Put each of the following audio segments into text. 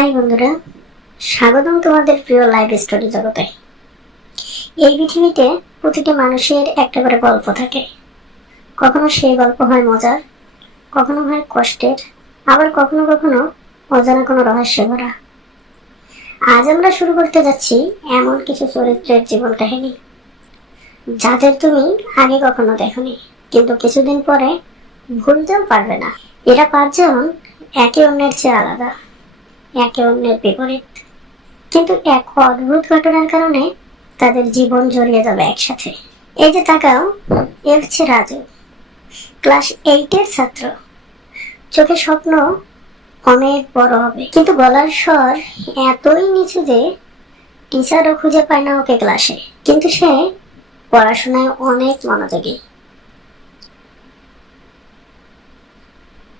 High বন্ধুরা, স্বাগতম তোমাদের প্রিয় লাইভ স্টোরি জগতে। এই পৃথিবীতে প্রতিটি মানুষের একটা করে গল্প থাকে। কখনো সেই গল্প হয় মজার, কখনো হয় কষ্টের, আবার কখনো কখনো অজানা কোনো রহস্যে ভরা। আজ আমরা শুরু করতে যাচ্ছি এমন কিছু চরিত্রের জীবন কাহিনী যাদের তুমি আগে কখনো দেখোনি, কিন্তু কিছুদিন পরে ভুলতেও পারবে না। এরা পাঁচজন একে অন্যের চেয়ে আলাদা, একে অন্যের বিপরীত, কিন্তু এক অদ্ভুত ঘটনার কারণে তাদের জীবন জড়িয়ে যাবে একসাথে। এই যে তাকাও, এ হচ্ছে রাজু, ক্লাস 8-এর ছাত্র। চোখে স্বপ্ন অনেক বড় হবে, কিন্তু গলার স্বর এতই নিচু যে টিচারও খুঁজে পায় না ওকে ক্লাসে। কিন্তু সে পড়াশোনায় অনেক মনোযোগী।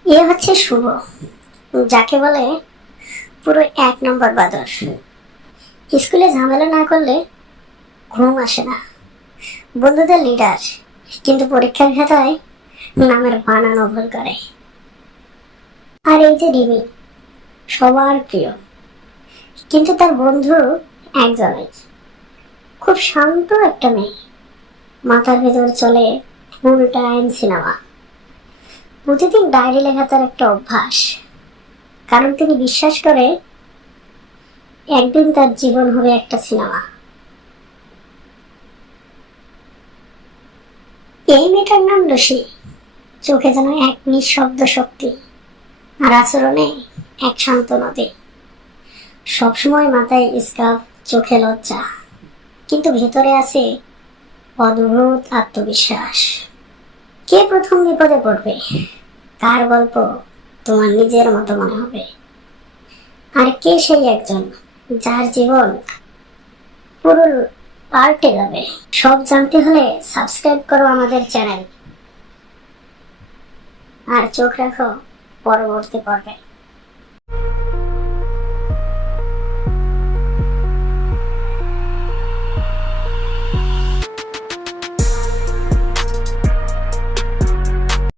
এ হচ্ছে শুভ, যাকে বলে পুরো 1 নম্বর বাদর। স্কুলে ঝামেলা না করলে ঘুম আসে না, বন্ধুদের লিডার, কিন্তু পরীক্ষার খাতায় নামের বানানো ভুল করে। আর এই যে রিমি, সবার প্রিয়, কিন্তু তার বন্ধু একজনই, খুব শান্ত একটা মেয়ে। মাথার ভেতর চলে ফুল টাইম সিনেমা। প্রতিদিন ডায়েরি লেখা তার একটা অভ্যাস, কারণ তিনি বিশ্বাস করে একদিন তার জীবন হবে একটা সিনেমা। এই মেয়েটার নাম লসি, চোখে যেন এক নিঃশব্দ শক্তি, আর আচরণে এক শান্ত নদী। সবসময় মাথায় স্কার্ফ, চোখে লজ্জা, কিন্তু ভেতরে আছে অদ্ভুত আত্মবিশ্বাস। কে প্রথম বিপদে পড়বে, কার গল্প তোমার নিজের মতো মনে হবে, আর কে সেই একজন যার জীবন পুরো পাল্টে যাবে। সব জানতে হলে সাবস্ক্রাইব করো আমাদের চ্যানেল, আর চোখ রাখো পরবর্তী পর্বে।